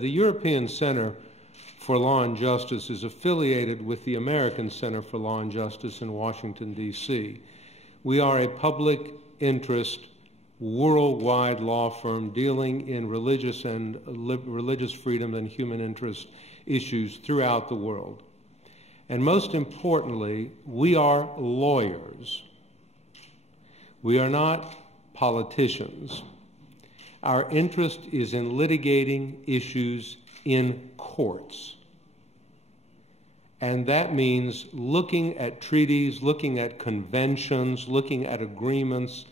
The European Center for Law and Justice is affiliated with the American Center for Law and Justice in Washington, D.C. We are a public interest, worldwide law firm dealing in religious freedom and human interest issues throughout the world. And most importantly, we are lawyers. We are not politicians. Our interest is in litigating issues in courts. And that means looking at treaties, looking at conventions, looking at agreements,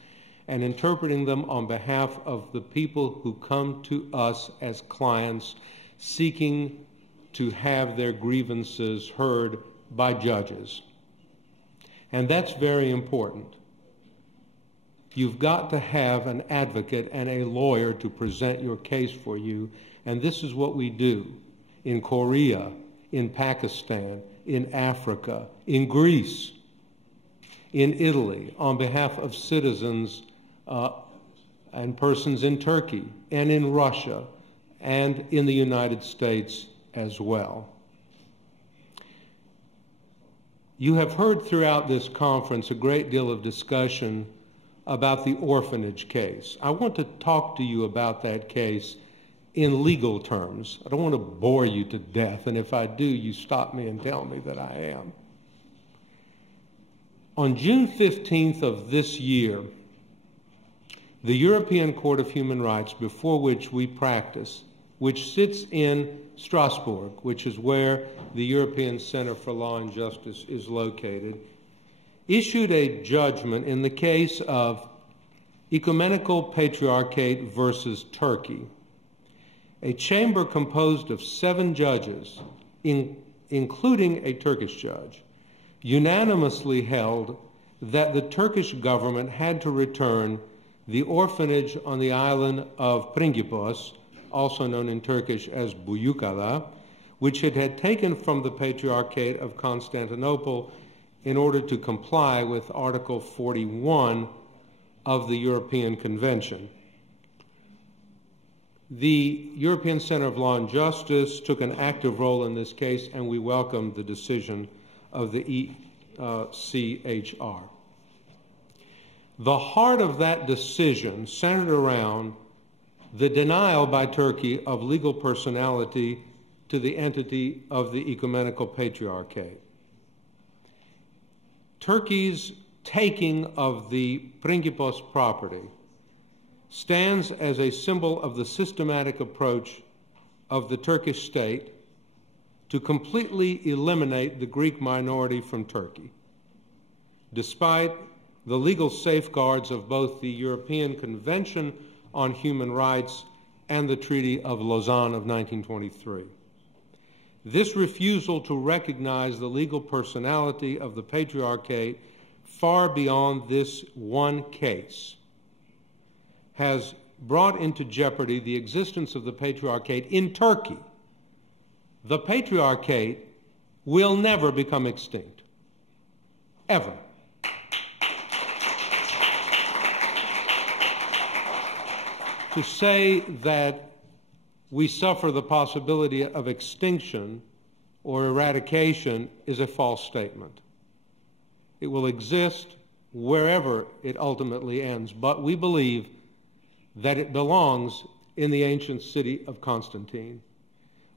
and interpreting them on behalf of the people who come to us as clients seeking to have their grievances heard by judges. And that's very important. You've got to have an advocate and a lawyer to present your case for you, and this is what we do in Korea, in Pakistan, in Africa, in Greece, in Italy, on behalf of citizens and persons in Turkey, and in Russia, and in the United States as well. You have heard throughout this conference a great deal of discussion about the orphanage case. I want to talk to you about that case in legal terms. I don't want to bore you to death, and if I do, you stop me and tell me that I am. On June 15th of this year, the European Court of Human Rights, before which we practice, which sits in Strasbourg, which is where the European Center for Law and Justice is located, issued a judgment in the case of Ecumenical Patriarchate versus Turkey. A chamber composed of 7 judges, including a Turkish judge, unanimously held that the Turkish government had to return the orphanage on the island of Pringipos, also known in Turkish as Buyukada, which it had taken from the Patriarchate of Constantinople in order to comply with Article 41 of the European Convention. The European Center of Law and Justice took an active role in this case, and we welcome the decision of the ECHR. The heart of that decision centered around the denial by Turkey of legal personality to the entity of the Ecumenical Patriarchate. Turkey's taking of the Pringipos property stands as a symbol of the systematic approach of the Turkish state to completely eliminate the Greek minority from Turkey, despite the legal safeguards of both the European Convention on Human Rights and the Treaty of Lausanne of 1923. This refusal to recognize the legal personality of the Patriarchate far beyond this one case has brought into jeopardy the existence of the Patriarchate in Turkey. The Patriarchate will never become extinct, ever. To say that we suffer the possibility of extinction or eradication is a false statement. It will exist wherever it ultimately ends, but we believe that it belongs in the ancient city of Constantine.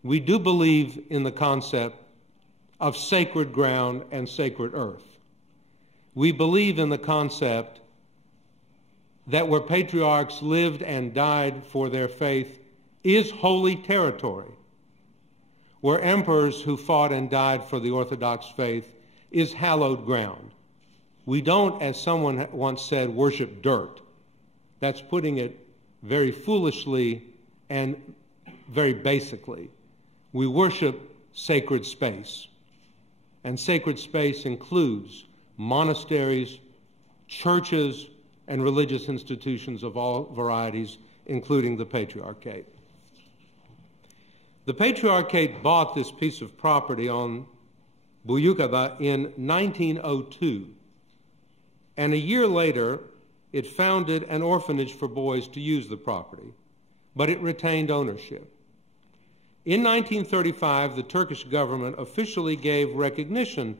We do believe in the concept of sacred ground and sacred earth. We believe in the concept that where patriarchs lived and died for their faith is holy territory. Where emperors who fought and died for the Orthodox faith is hallowed ground. We don't, as someone once said, worship dirt. That's putting it very foolishly and very basically. We worship sacred space. And sacred space includes monasteries, churches, and religious institutions of all varieties, including the Patriarchate. The Patriarchate bought this piece of property on Buyukada in 1902, and a year later, it founded an orphanage for boys to use the property, but it retained ownership. In 1935, the Turkish government officially gave recognition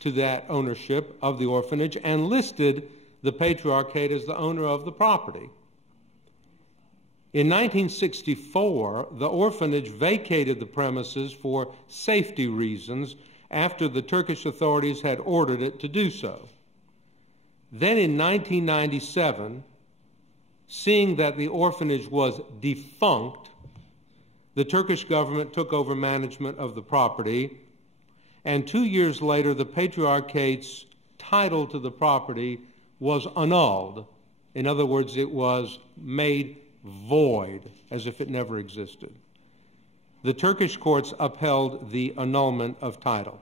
to that ownership of the orphanage and listed the Patriarchate as the owner of the property. In 1964, the orphanage vacated the premises for safety reasons after the Turkish authorities had ordered it to do so. Then in 1997, seeing that the orphanage was defunct, the Turkish government took over management of the property, and 2 years later, the Patriarchate's title to the property was annulled. In other words, it was made void, as if it never existed. The Turkish courts upheld the annulment of title.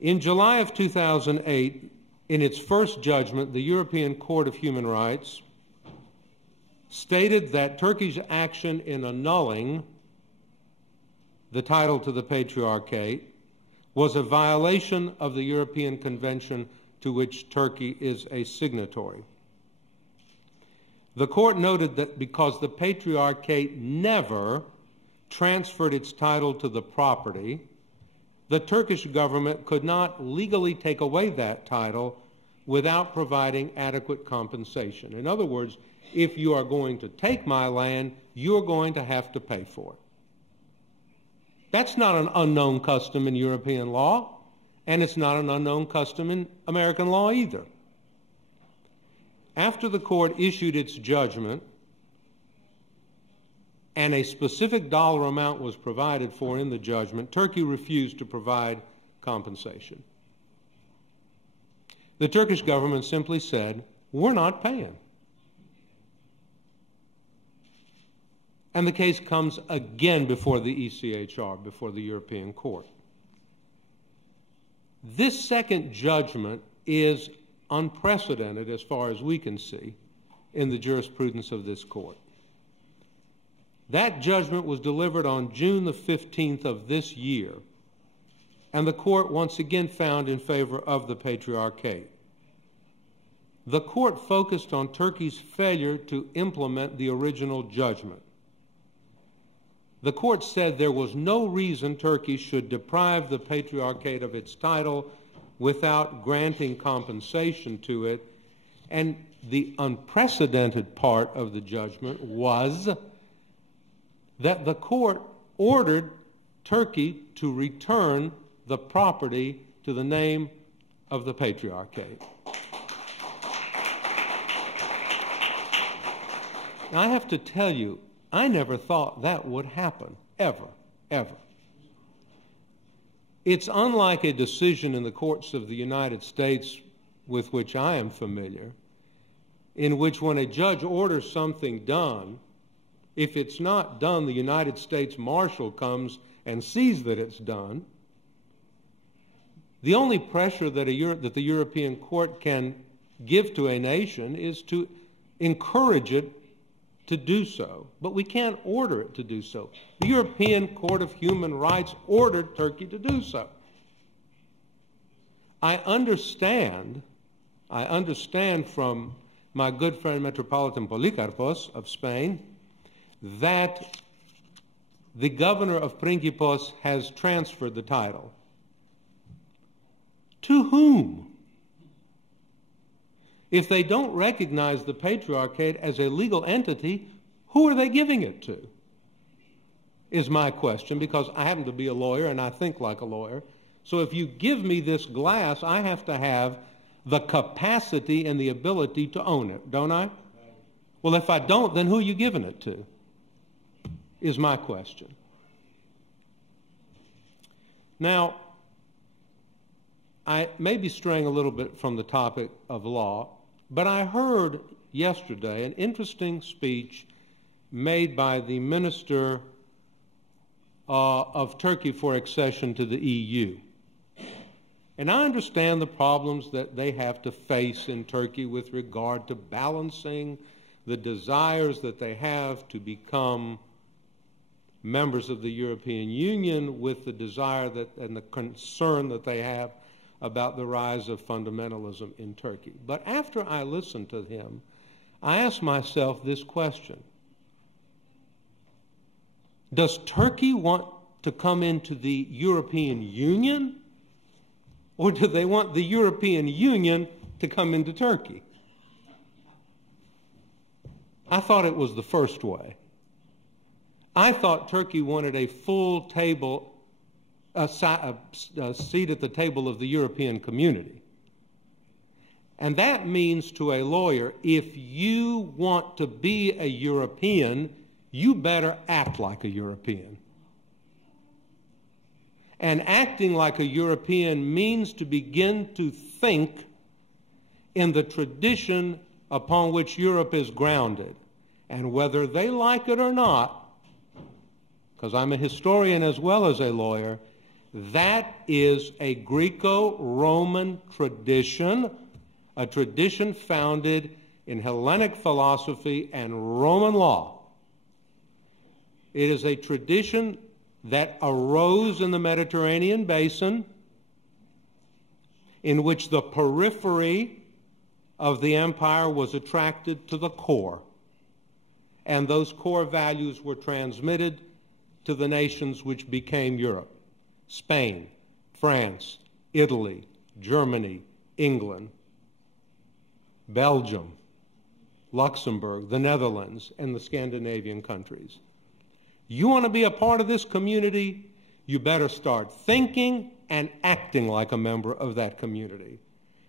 In July of 2008, in its first judgment, the European Court of Human Rights stated that Turkey's action in annulling the title to the Patriarchate was a violation of the European Convention to which Turkey is a signatory. The court noted that because the Patriarchate never transferred its title to the property, the Turkish government could not legally take away that title without providing adequate compensation. In other words, if you are going to take my land, you're going to have to pay for it. That's not an unknown custom in European law, and it's not an unknown custom in American law either. After the court issued its judgment and a specific dollar amount was provided for in the judgment, Turkey refused to provide compensation. The Turkish government simply said, "We're not paying." And the case comes again before the ECHR, before the European Court. This second judgment is unprecedented, as far as we can see, in the jurisprudence of this court. That judgment was delivered on June the 15th of this year, and the court once again found in favor of the Patriarchate. The court focused on Turkey's failure to implement the original judgment. The court said there was no reason Turkey should deprive the Patriarchate of its title without granting compensation to it, and the unprecedented part of the judgment was that the court ordered Turkey to return the property to the name of the Patriarchate. Now, I have to tell you, I never thought that would happen, ever, ever. It's unlike a decision in the courts of the United States with which I am familiar, in which when a judge orders something done, if it's not done, the United States Marshal comes and sees that it's done. The only pressure that the European Court can give to a nation is to encourage it to do so, but we can't order it to do so. The European Court of Human Rights ordered Turkey to do so. I understand from my good friend Metropolitan Policarpos of Spain that the governor of Principos has transferred the title. To whom? If they don't recognize the Patriarchate as a legal entity, who are they giving it to? Is my question, because I happen to be a lawyer and I think like a lawyer. So if you give me this glass, I have to have the capacity and the ability to own it, don't I? Well, if I don't, then who are you giving it to? Is my question. Now, I may be straying a little bit from the topic of law, but I heard yesterday an interesting speech made by the Minister of Turkey for accession to the EU. And I understand the problems that they have to face in Turkey with regard to balancing the desires that they have to become members of the European Union with the desire that and the concern that they have about the rise of fundamentalism in Turkey. But after I listened to him, I asked myself this question. Does Turkey want to come into the European Union, or do they want the European Union to come into Turkey? I thought it was the first way. I thought Turkey wanted a full table, a seat at the table of the European community. And that means to a lawyer, if you want to be a European, you better act like a European. And acting like a European means to begin to think in the tradition upon which Europe is grounded. And whether they like it or not, because I'm a historian as well as a lawyer, that is a Greco-Roman tradition, a tradition founded in Hellenic philosophy and Roman law. It is a tradition that arose in the Mediterranean basin, in which the periphery of the empire was attracted to the core. And those core values were transmitted to the nations which became Europe: Spain, France, Italy, Germany, England, Belgium, Luxembourg, the Netherlands, and the Scandinavian countries. You want to be a part of this community, you better start thinking and acting like a member of that community.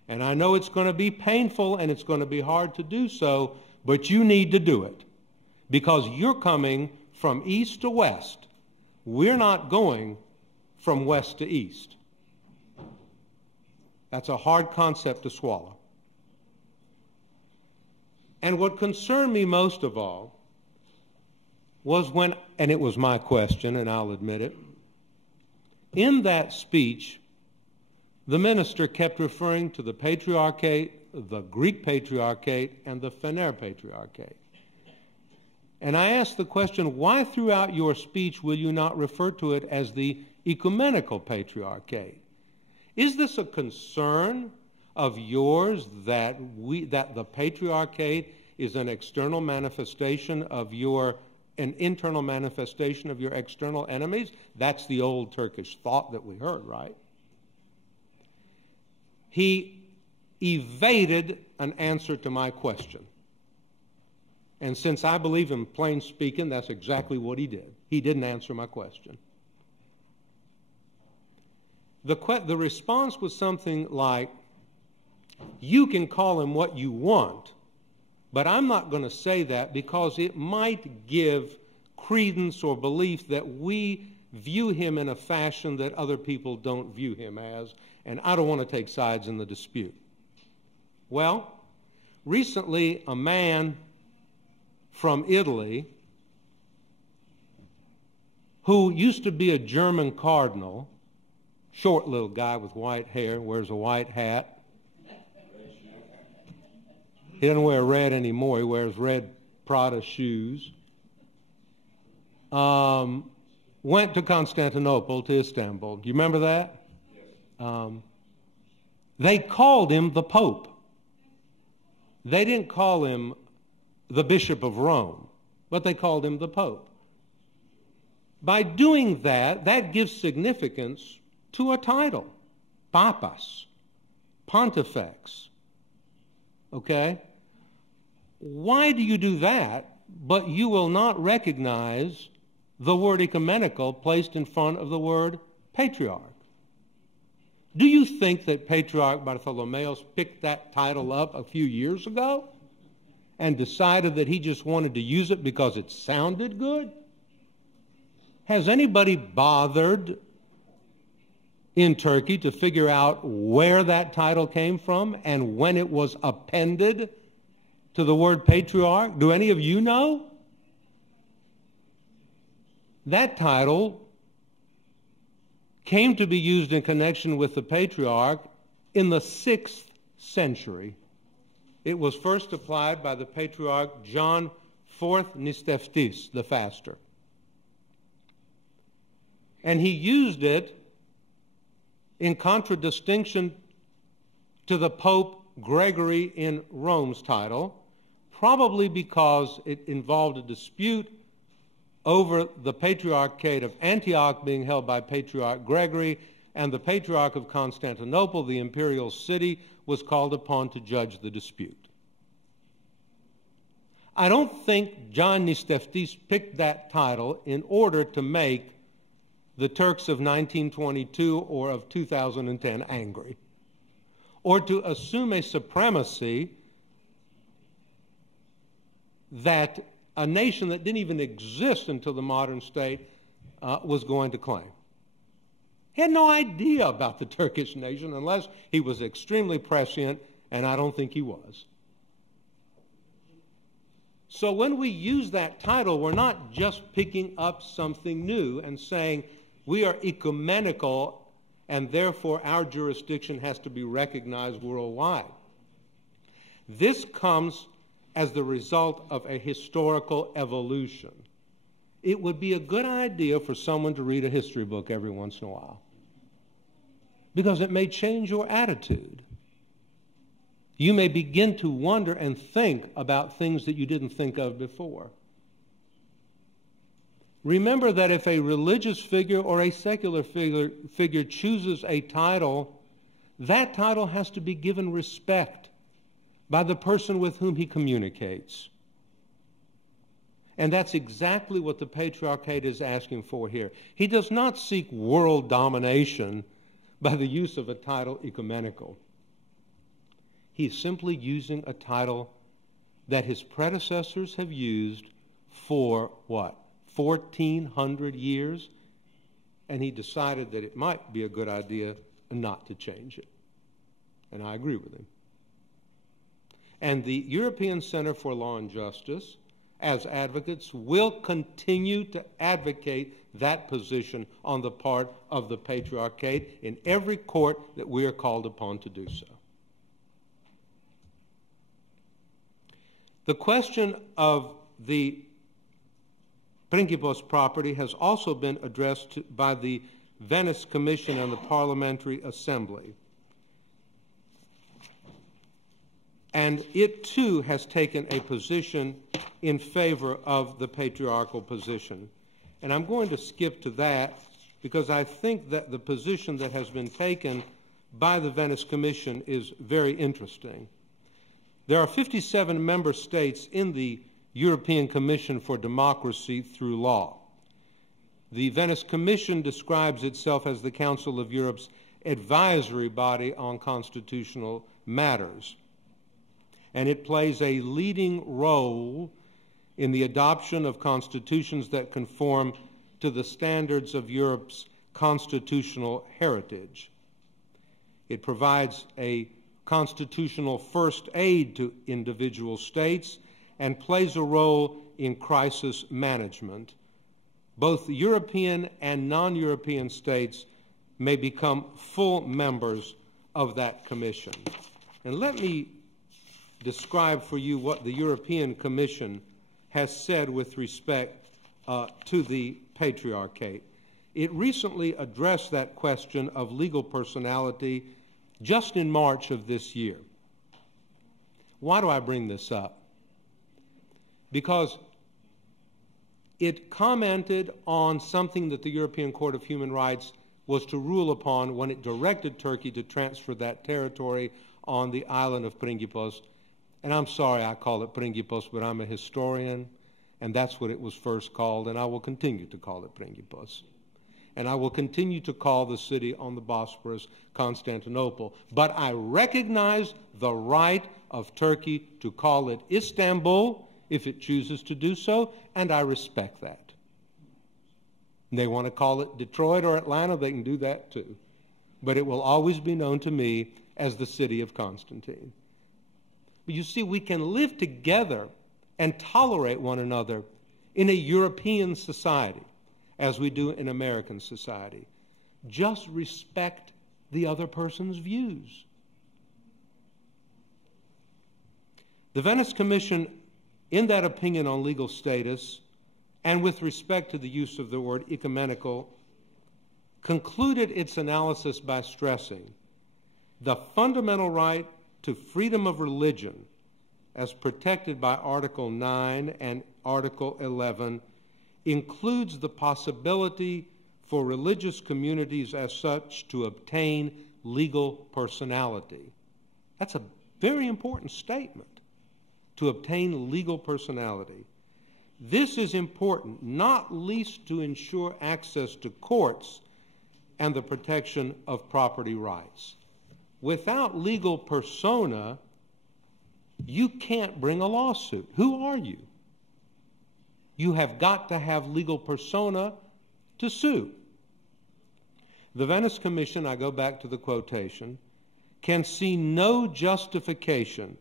And I know it's going to be painful and it's going to be hard to do so, but you need to do it. Because you're coming from east to west. We're not going from west to east. That's a hard concept to swallow. And what concerned me most of all was when, and it was my question, and I'll admit it, in that speech, the minister kept referring to the Patriarchate, the Greek Patriarchate, and the Fener Patriarchate. And I asked the question, why throughout your speech will you not refer to it as the Ecumenical Patriarchate? Is this a concern of yours that the Patriarchate is an external manifestation of an internal manifestation of your external enemies? That's the old Turkish thought that we heard, right? He evaded an answer to my question. And since I believe in plain speaking, that's exactly what he did. He didn't answer my question. The response was something like, you can call him what you want, but I'm not going to say that because it might give credence or belief that we view him in a fashion that other people don't view him as, and I don't want to take sides in the dispute. Well, recently a man from Italy who used to be a German cardinal, short little guy with white hair, wears a white hat. He doesn't wear red anymore. He wears red Prada shoes. Went to Constantinople, to Istanbul. Do you remember that? Yes. They called him the Pope. They didn't call him the Bishop of Rome, but they called him the Pope. By doing that, that gives significance to a title, Papas, Pontifex. Okay? Why do you do that, but you will not recognize the word ecumenical placed in front of the word patriarch? Do you think that Patriarch Bartholomeos picked that title up a few years ago and decided that he just wanted to use it because it sounded good? Has anybody bothered in Turkey to figure out where that title came from and when it was appended to the word patriarch? Do any of you know? That title came to be used in connection with the patriarch in the 6th century. It was first applied by the patriarch John IV Nisteftis, the faster. And he used it in contradistinction to the Pope Gregory in Rome's title, probably because it involved a dispute over the Patriarchate of Antioch being held by Patriarch Gregory, and the Patriarch of Constantinople, the imperial city, was called upon to judge the dispute. I don't think John Nisteftis picked that title in order to make the Turks of 1922 or of 2010 angry, or to assume a supremacy that a nation that didn't even exist until the modern state was going to claim. He had no idea about the Turkish nation unless he was extremely prescient, and I don't think he was. So when we use that title, we're not just picking up something new and saying we are ecumenical and therefore our jurisdiction has to be recognized worldwide. This comes as the result of a historical evolution. It would be a good idea for someone to read a history book every once in a while, because it may change your attitude. You may begin to wonder and think about things that you didn't think of before. Remember that if a religious figure or a secular figure chooses a title, that title has to be given respect by the person with whom he communicates. And that's exactly what the Patriarchate is asking for here. He does not seek world domination by the use of a title ecumenical. He's simply using a title that his predecessors have used for, what, 1,400 years? And he decided that it might be a good idea not to change it. And I agree with him. And the European Center for Law and Justice, as advocates, will continue to advocate that position on the part of the Patriarchate in every court that we are called upon to do so. The question of the Principos property has also been addressed by the Venice Commission and the Parliamentary Assembly. And it too has taken a position in favor of the patriarchal position. And I'm going to skip to that because I think that the position that has been taken by the Venice Commission is very interesting. There are 57 member states in the European Commission for Democracy through Law. The Venice Commission describes itself as the Council of Europe's advisory body on constitutional matters. And it plays a leading role in the adoption of constitutions that conform to the standards of Europe's constitutional heritage. It provides a constitutional first aid to individual states and plays a role in crisis management. Both European and non-European states may become full members of that commission. And let me describe for you what the European Commission has said with respect to the Patriarchate. It recently addressed that question of legal personality just in March of this year. Why do I bring this up? Because it commented on something that the European Court of Human Rights was to rule upon when it directed Turkey to transfer that territory on the island of Principos. And I'm sorry I call it Principos, but I'm a historian, and that's what it was first called, and I will continue to call it Principos. And I will continue to call the city on the Bosphorus Constantinople. But I recognize the right of Turkey to call it Istanbul if it chooses to do so, and I respect that. They want to call it Detroit or Atlanta, they can do that too. But it will always be known to me as the city of Constantine. But you see, we can live together and tolerate one another in a European society as we do in American society. Just respect the other person's views. The Venice Commission, in that opinion on legal status, and with respect to the use of the word ecumenical, concluded its analysis by stressing the fundamental right to freedom of religion as protected by Article 9 and Article 11 includes the possibility for religious communities as such to obtain legal personality. That's a very important statement, to obtain legal personality. This is important, not least to ensure access to courts and the protection of property rights. Without legal persona, you can't bring a lawsuit. Who are you? You have got to have legal persona to sue. The Venice Commission, I go back to the quotation, can see no justification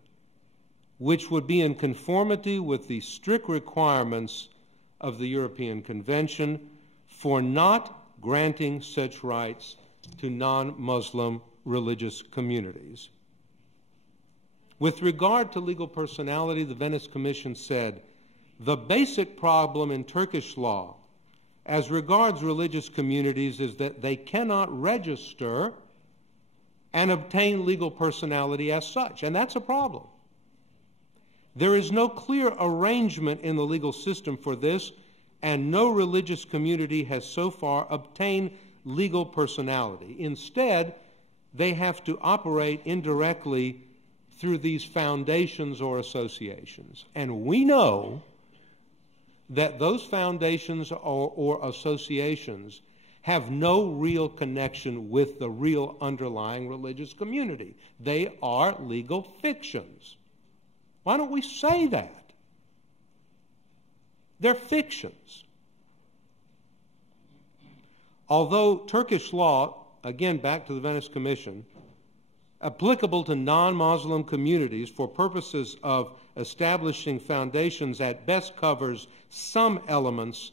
which would be in conformity with the strict requirements of the European Convention for not granting such rights to non-Muslim religious communities. With regard to legal personality, the Venice Commission said, the basic problem in Turkish law as regards religious communities is that they cannot register and obtain legal personality as such, and that's a problem. There is no clear arrangement in the legal system for this, and no religious community has so far obtained legal personality. Instead, they have to operate indirectly through these foundations or associations. And we know that those foundations or associations have no real connection with the real underlying religious community. They are legal fictions. Why don't we say that? They're fictions. Although Turkish law, again back to the Venice Commission, applicable to non-Muslim communities for purposes of establishing foundations at best covers some elements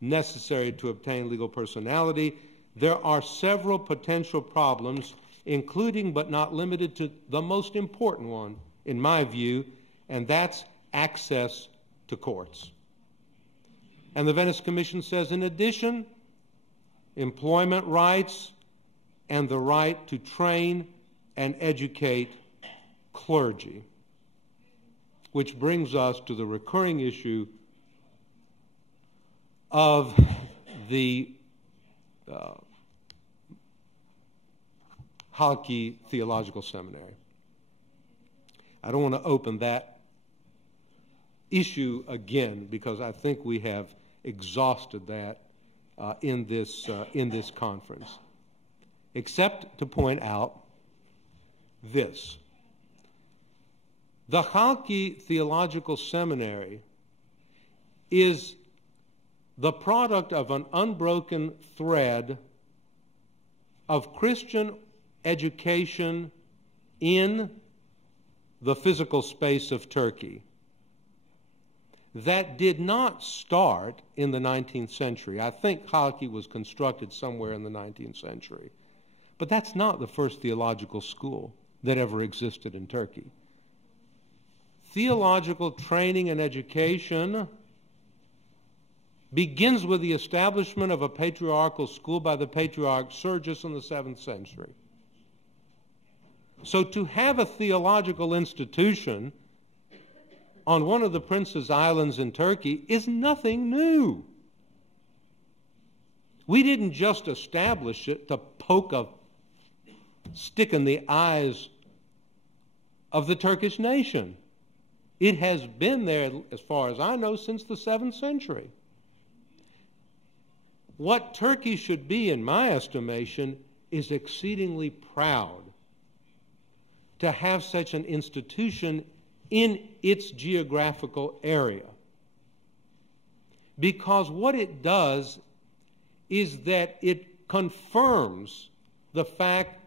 necessary to obtain legal personality, there are several potential problems, including but not limited to the most important one, in my view, and that's access to courts. And the Venice Commission says, in addition, employment rights and the right to train and educate clergy, which brings us to the recurring issue of the Halki Theological Seminary. I don't want to open that issue again because I think we have exhausted that in this conference, except to point out this. The Halki Theological Seminary is the product of an unbroken thread of Christian education in the physical space of Turkey that did not start in the 19th century. I think Halki was constructed somewhere in the 19th century. But that's not the first theological school that ever existed in Turkey. Theological training and education begins with the establishment of a patriarchal school by the Patriarch Sergius in the 7th century. So to have a theological institution on one of the Prince's Islands in Turkey is nothing new. We didn't just establish it to poke a stick in the eyes of the Turkish nation. It has been there, as far as I know, since the 7th century. What Turkey should be, in my estimation, is exceedingly proud to have such an institution in its geographical area. Because what it does is that it confirms the fact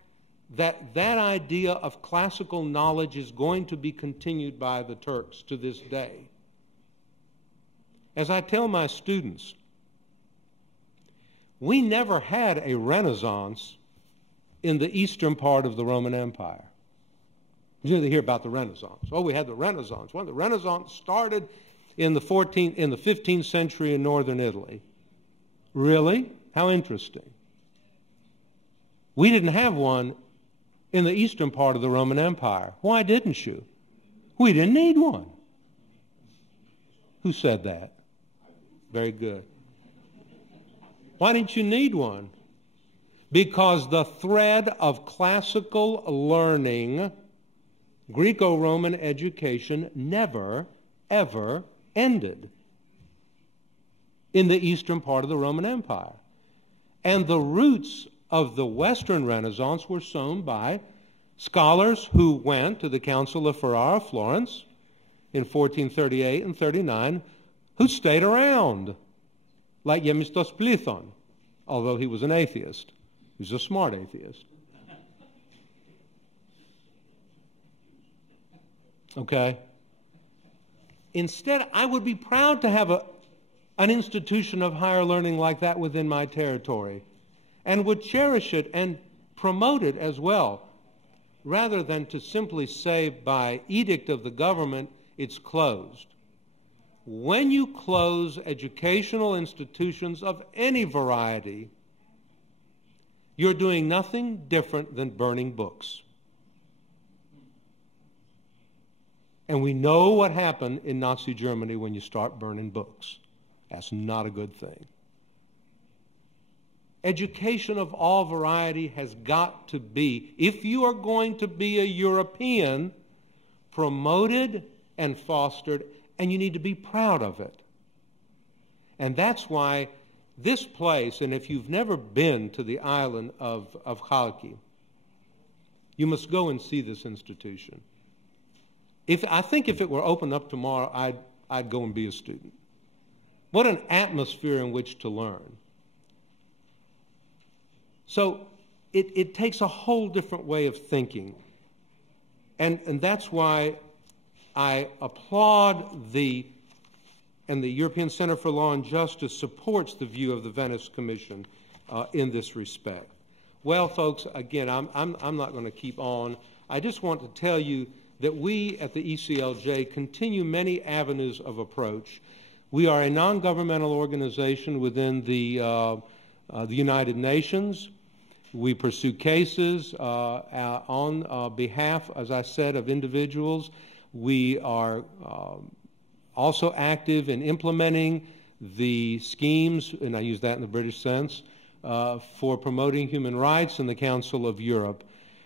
that that idea of classical knowledge is going to be continued by the Turks to this day. As I tell my students, we never had a Renaissance in the eastern part of the Roman Empire. You hear about the Renaissance. Oh, we had the Renaissance. Well, the Renaissance started in the 15th century in northern Italy. Really? How interesting. We didn't have one in the eastern part of the Roman Empire. Why didn't you? We didn't need one. Who said that? Very good. Why didn't you need one? Because the thread of classical learning, Greco-Roman education, never, ever ended in the eastern part of the Roman Empire. And the roots of the Western Renaissance were sown by scholars who went to the Council of Ferrara, Florence, in 1438 and 39, who stayed around, like Gemistos Plethon, although he was an atheist. He was a smart atheist. Okay? Instead, I would be proud to have an institution of higher learning like that within my territory, and would cherish it and promote it as well, rather than to simply say by edict of the government, it's closed. When you close educational institutions of any variety, you're doing nothing different than burning books. And we know what happened in Nazi Germany when you start burning books. That's not a good thing. Education of all variety has got to be, if you are going to be a European, promoted and fostered, and you need to be proud of it. And that's why this place, and if you've never been to the island of Chalki, you must go and see this institution. I think if it were opened up tomorrow, I'd go and be a student. What an atmosphere in which to learn. So it takes a whole different way of thinking. And that's why I applaud and the European Center for Law and Justice supports the view of the Venice Commission in this respect. Well, folks, again, I'm not going to keep on. I just want to tell you that we at the ECLJ continue many avenues of approach. We are a non-governmental organization within the United Nations. We pursue cases on behalf, as I said, of individuals. We are also active in implementing the schemes, and I use that in the British sense, for promoting human rights in the Council of Europe.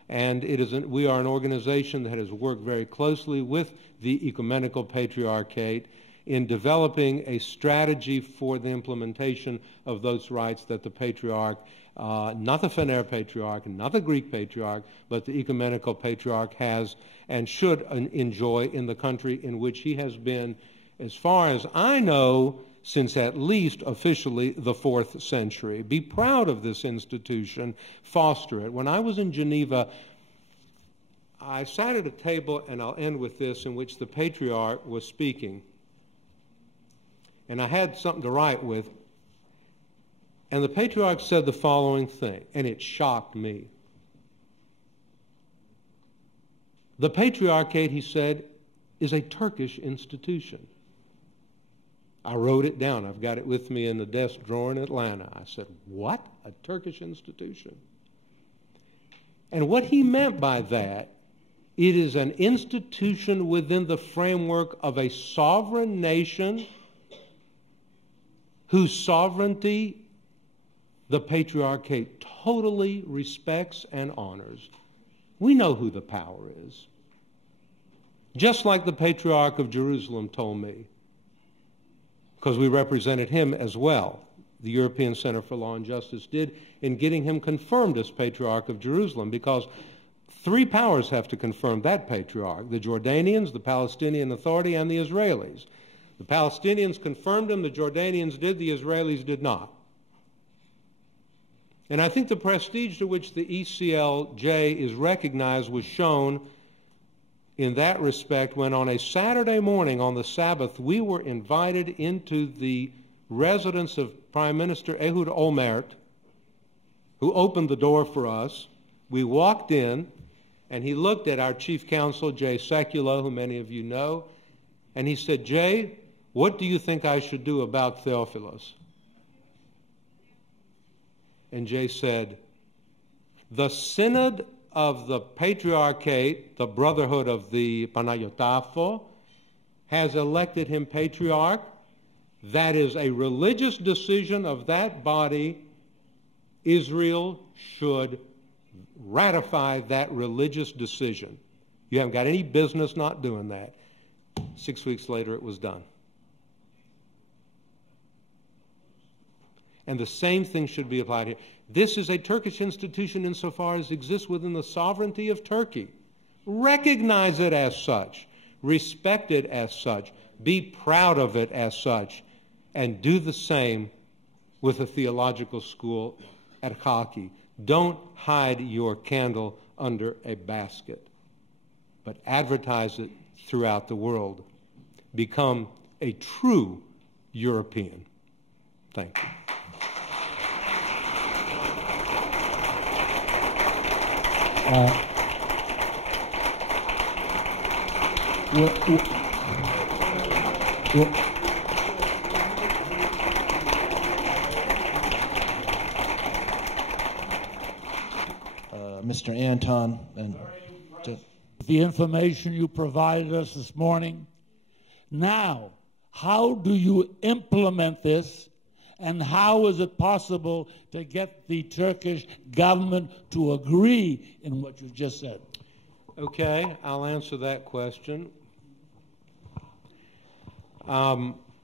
And we are an organization that has worked very closely with the Ecumenical Patriarchate in developing a strategy for the implementation of those rights that the Patriarch, not the Fener Patriarch, not the Greek Patriarch, but the Ecumenical Patriarch has and should enjoy in the country in which he has been, as far as I know, since at least officially the 4th century. Be proud of this institution, foster it. When I was in Geneva, I sat at a table, and I'll end with this, in which the Patriarch was speaking. And I had something to write with. And the Patriarch said the following thing, and it shocked me. The Patriarchate, he said, is a Turkish institution. I wrote it down. I've got it with me in the desk drawer in Atlanta. I said, what? A Turkish institution? And what he meant by that, it is an institution within the framework of a sovereign nation whose sovereignty the Patriarchate totally respects and honors. We know who the power is. Just like the Patriarch of Jerusalem told me, because we represented him as well. The European Center for Law and Justice did in getting him confirmed as Patriarch of Jerusalem, because 3 powers have to confirm that Patriarch: the Jordanians, the Palestinian Authority, and the Israelis. The Palestinians confirmed him, the Jordanians did, the Israelis did not. And I think the prestige to which the ECLJ is recognized was shown in that respect when on a Saturday morning on the Sabbath we were invited into the residence of Prime Minister Ehud Olmert, who opened the door for us. We walked in, and he looked at our chief counsel, Jay Sekulow, who many of you know, and he said, "Jay, what do you think I should do about Theophilus?" And Jay said, "The Synod of the Patriarchate, the Brotherhood of the Panayotafo, has elected him Patriarch, that is a religious decision of that body, Israel should ratify that religious decision. You haven't got any business not doing that. 6 weeks later, it was done. And the same thing should be applied here. This is a Turkish institution insofar as it exists within the sovereignty of Turkey. Recognize it as such. Respect it as such. Be proud of it as such. And do the same with the theological school at Khaki. Don't hide your candle under a basket, but advertise it throughout the world. Become a true European. Thank you. Mr. Anton, and the information you provided us this morning. Now, how do you implement this, and how is it possible to get the Turkish government to agree in what you've just said? Okay, I'll answer that question.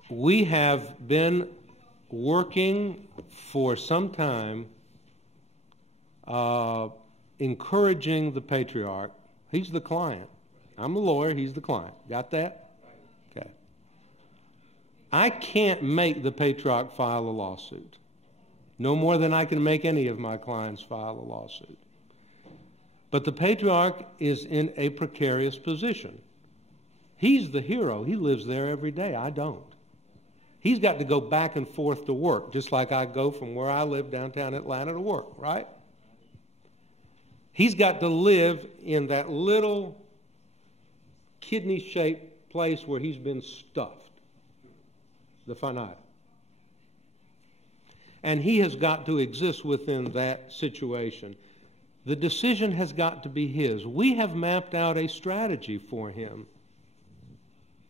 We have been working for some time encouraging the Patriarch. He's the client. I'm the lawyer, he's the client. Got that? Okay. I can't make the Patriarch file a lawsuit, no more than I can make any of my clients file a lawsuit. But the Patriarch is in a precarious position. He's the hero. He lives there every day. I don't. He's got to go back and forth to work, just like I go from where I live downtown Atlanta to work, right? He's got to live in that little kidney-shaped place where he's been stuffed, the fanat. And he has got to exist within that situation. The decision has got to be his. We have mapped out a strategy for him.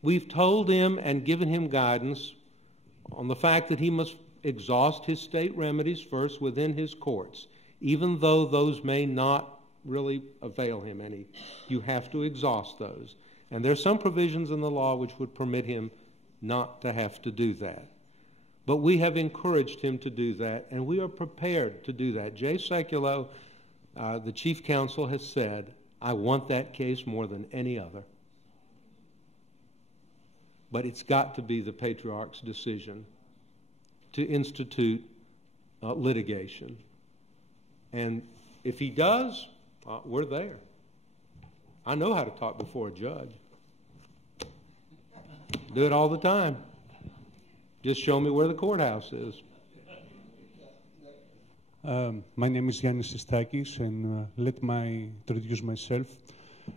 We've told him and given him guidance on the fact that he must exhaust his state remedies first within his courts, even though those may not really avail him any. You have to exhaust those. And there are some provisions in the law which would permit him not to have to do that. But we have encouraged him to do that, and we are prepared to do that. Jay Sekulow, the chief counsel, has said, I want that case more than any other. But it's got to be the Patriarch's decision to institute litigation. And if he does, we're there. I know how to talk before a judge. Do it all the time. Just show me where the courthouse is. My name is Yannis Sestakis, and let me introduce myself.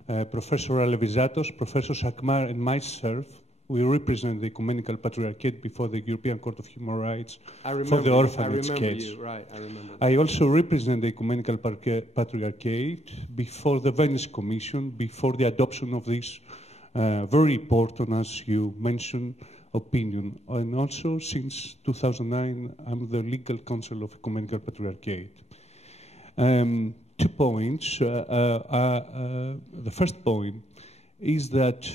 Professor Alevizatos, Professor Sakmar, and myself, we represent the Ecumenical Patriarchate before the European Court of Human Rights for the orphanage case. You. Right, I remember. I also represent the Ecumenical Patriarchate before the Venice Commission, before the adoption of this very important, as you mentioned, opinion. And also, since 2009, I'm the legal counsel of Ecumenical Patriarchate. 2 points. The first point is that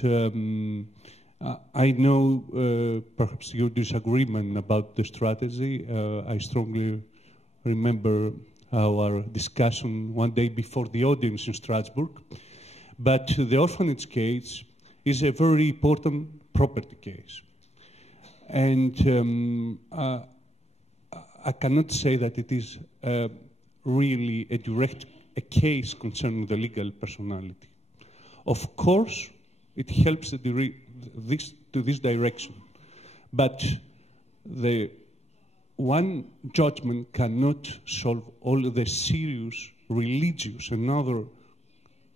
I know perhaps your disagreement about the strategy. I strongly remember our discussion one day before the audience in Strasbourg. But the orphanage case is a very important property case. And I cannot say that it is really a case concerning the legal personality. Of course, it helps to this direction. But the one judgment cannot solve all the serious religious and other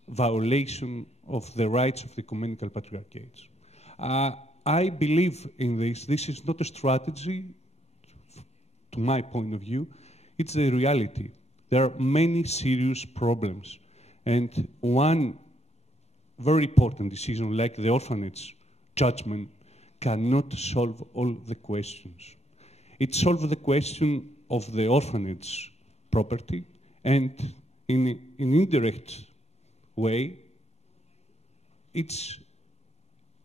violation of the rights of the Ecumenical Patriarchates. I believe in this. This is not a strategy, to my point of view. It's the reality. There are many serious problems. And one very important decision, like the orphanage judgment, cannot solve all the questions. It solves the question of the orphanage property, and in an indirect way, it's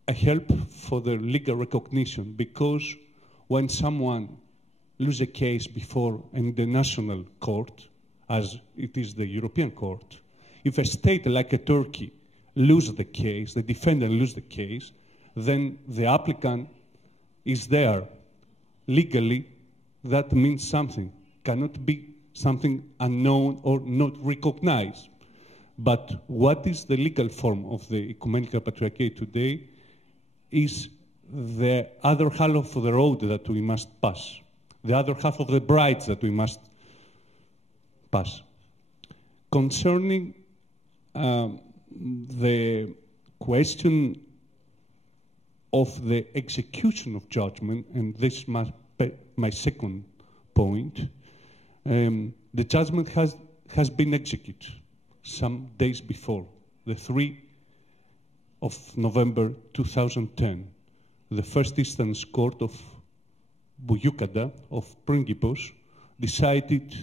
a help for the legal recognition, because when someone loses a case before in the national court, as it is the European court, if a state like a Turkey loses the case, the defendant loses the case, then the applicant is there. Legally, that means something. Cannot be something unknown or not recognized. But what is the legal form of the Ecumenical Patriarchate today is the other half of the road that we must pass, the other half of the bridge that we must pass. Concerning the question of the execution of judgment, and this must be my second point, the judgment has been executed some days before, the 3 of November 2010. The First Instance Court of Buyukada, of Pringippos, decided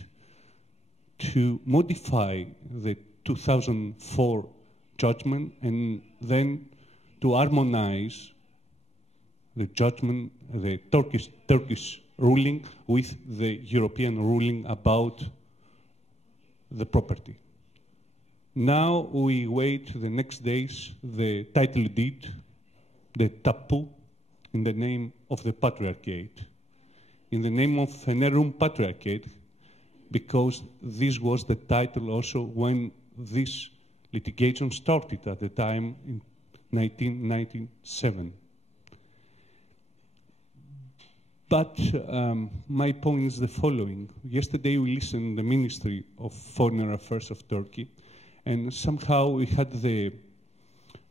to modify the 2004 judgment and then to harmonize the judgment, the Turkish ruling, with the European ruling about the property. Now we wait the next days the title deed, the tapu, in the name of the Patriarchate, in the name of Fenerum Patriarchate, because this was the title also when this litigation started at the time in 1997. But my point is the following. Yesterday we listened to the Ministry of Foreign Affairs of Turkey, and somehow we had the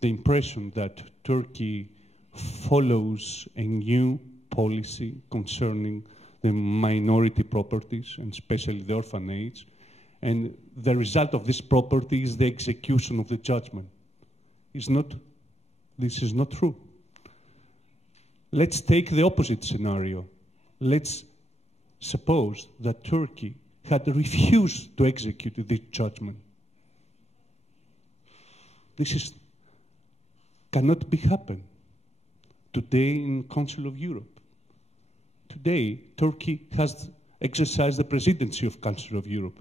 impression that Turkey follows a new policy concerning the minority properties, and especially the orphanage, and the result of this property is the execution of the judgment. This is not true. Let's take the opposite scenario. Let's suppose that Turkey had refused to execute this judgment. This cannot be happen today in Council of Europe. Today, Turkey has exercised the presidency of Council of Europe.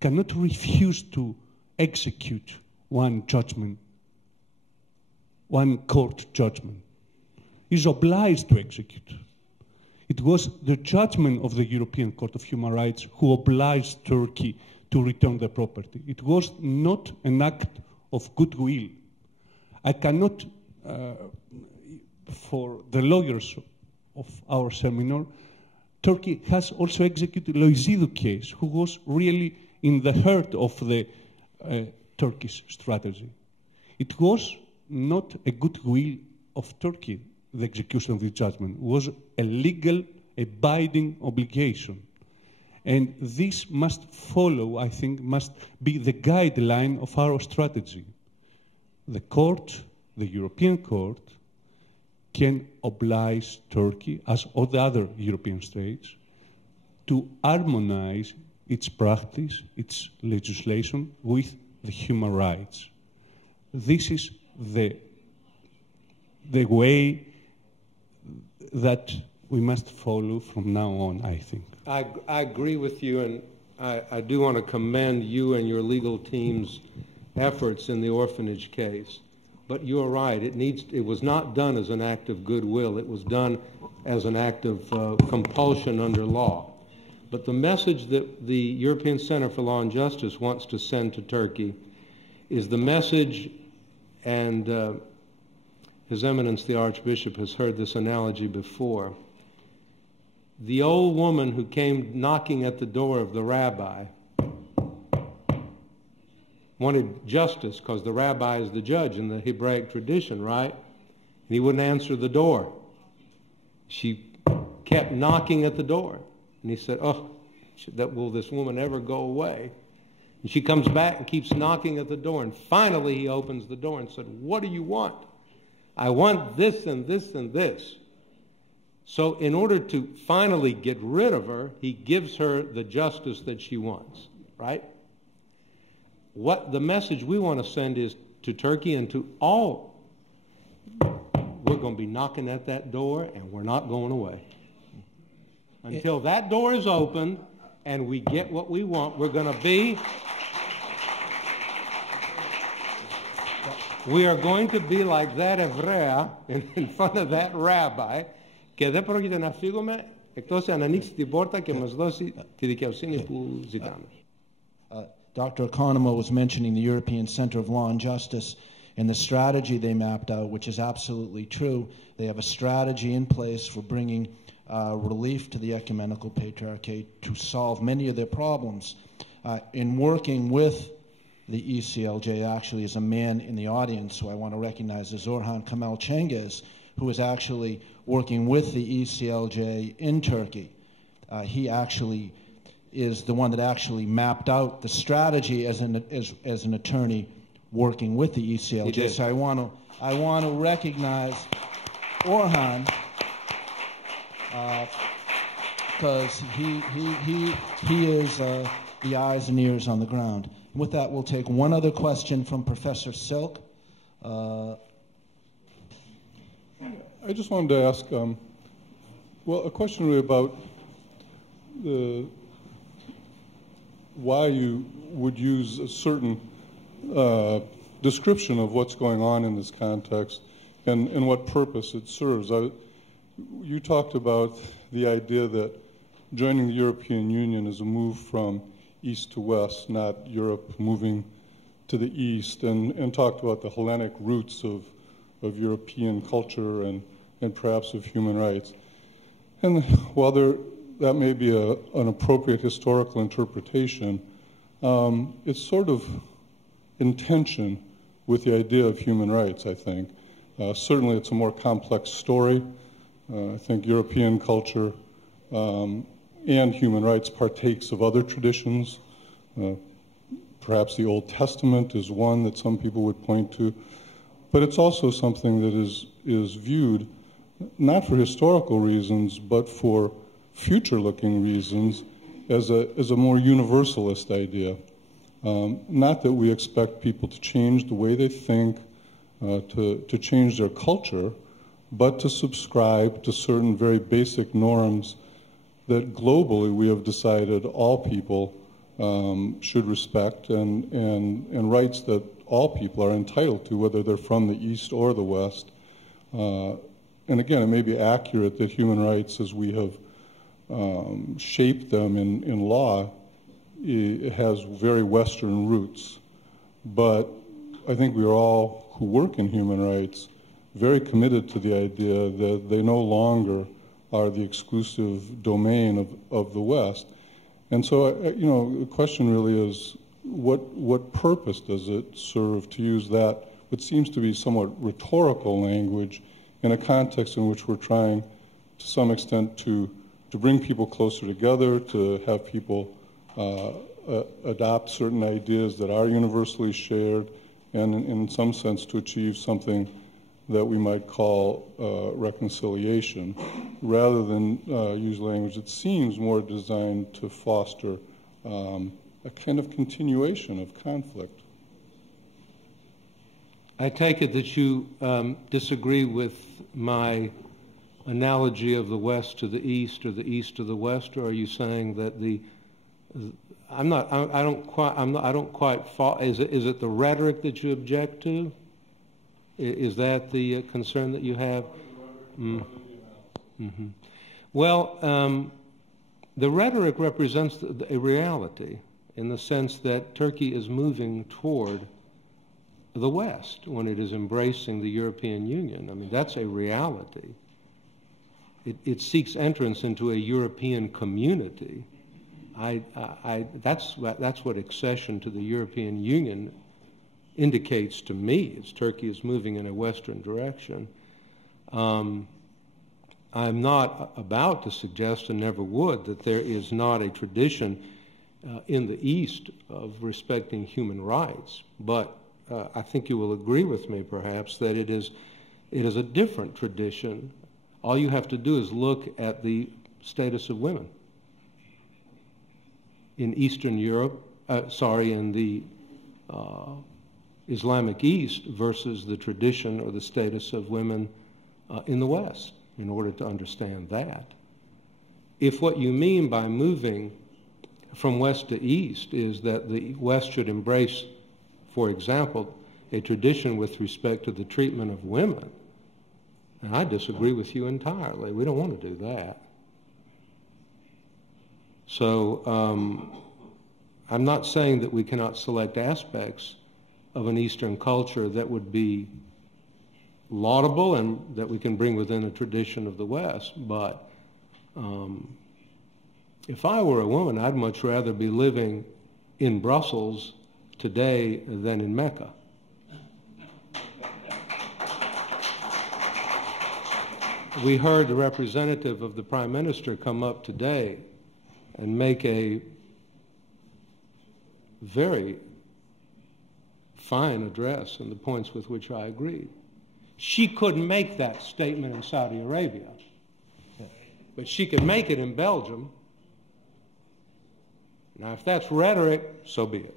Cannot refuse to execute one judgment, one court judgment. Is obliged to execute. It was the judgment of the European Court of Human Rights who obliged Turkey to return the property. It was not an act of goodwill. I cannot, for the lawyers of our seminar, Turkey has also executed Loizidou case, who was really in the heart of the Turkish strategy. It was not a goodwill of Turkey. The execution of the judgment was a legal, a binding obligation. And this must follow, I think, must be the guideline of our strategy. The court, the European court, can oblige Turkey, as all the other European states, to harmonize its practice, its legislation with the human rights. This is the way that we must follow from now on, I think. I agree with you, and I do want to commend you and your legal team's efforts in the orphanage case. But you're right, it was not done as an act of goodwill. It was done as an act of compulsion under law. But the message that the European Center for Law and Justice wants to send to Turkey is the message, and His Eminence the Archbishop has heard this analogy before. The old woman who came knocking at the door of the rabbi wanted justice because the rabbi is the judge in the Hebraic tradition, right? And he wouldn't answer the door. She kept knocking at the door. And he said, oh, will this woman ever go away? And she comes back and keeps knocking at the door. And finally he opens the door and said, what do you want? I want this and this and this. So in order to finally get rid of her, he gives her the justice that she wants, right? What the message we want to send is to Turkey and to all, we're going to be knocking at that door and we're not going away. Until that door is open and we get what we want, we're going to be, we are going to be like that Εβραία in front of that rabbi, και δεν πρόκειται να φύγουμε εκτός αν ανοίξει την πόρτα και μας δώσει τη δικαιοσύνη που ζητάμε. Dr. Ekonomou was mentioning the European Center of Law and Justice and the strategy they mapped out, which is absolutely true. They have a strategy in place for bringing relief to the Ecumenical Patriarchate to solve many of their problems. In working with the ECLJ, actually, is a man in the audience who I want to recognize, is Orhan Kemal Cengiz, who is actually working with the ECLJ in Turkey. He actually is the one that actually mapped out the strategy as an attorney working with the ECLJ. So I want to recognize Orhan because he is the eyes and ears on the ground. With that, we'll take one other question from Professor Silk. I just wanted to ask, a question really about why you would use a certain description of what's going on in this context and what purpose it serves. You talked about the idea that joining the European Union is a move from east to west, not Europe moving to the east, and talked about the Hellenic roots of European culture and perhaps of human rights. And while that may be an appropriate historical interpretation, it's sort of in tension with the idea of human rights, I think. Certainly it's a more complex story. I think European culture and human rights partakes of other traditions. Perhaps the Old Testament is one that some people would point to. But it's also something that is viewed not for historical reasons, but for future-looking reasons as a more universalist idea. Not that we expect people to change the way they think, to change their culture, but to subscribe to certain very basic norms that globally we have decided all people should respect and rights that all people are entitled to, whether they're from the East or the West. And again, it may be accurate that human rights, as we have shaped them in law, it has very Western roots. But I think we are all who work in human rights very committed to the idea that they no longer are the exclusive domain of the West. And so, the question really is, what purpose does it serve to use that, what seems to be somewhat rhetorical language, in a context in which we're trying, to some extent, to bring people closer together, to have people adopt certain ideas that are universally shared, and in some sense to achieve something that we might call reconciliation, rather than use language that seems more designed to foster a kind of continuation of conflict. I take it that you disagree with my analogy of the West to the East or the East to the West, or are you saying that I don't quite follow. Is it the rhetoric that you object to? Is that the concern that you have? Mm-hmm. Well, the rhetoric represents a reality in the sense that Turkey is moving toward the West when it is embracing the European Union. I mean, that's a reality. It seeks entrance into a European community. That's what accession to the European Union indicates to me, as Turkey is moving in a Western direction. I'm not about to suggest, and never would, that there is not a tradition in the East of respecting human rights, but I think you will agree with me, perhaps, that it is a different tradition All you have to do is look at the status of women in Eastern Europe, in the Islamic East versus the tradition or the status of women in the West, in order to understand that. If what you mean by moving from West to East is that the West should embrace, for example, a tradition with respect to the treatment of women, and I disagree with you entirely. We don't want to do that. So I'm not saying that we cannot select aspects of an Eastern culture that would be laudable and that we can bring within a tradition of the West, but if I were a woman, I'd much rather be living in Brussels today than in Mecca. We heard the representative of the Prime Minister come up today and make a very fine address and the points with which I agreed. She couldn't make that statement in Saudi Arabia, but she could make it in Belgium. Now, if that's rhetoric, so be it.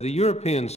The European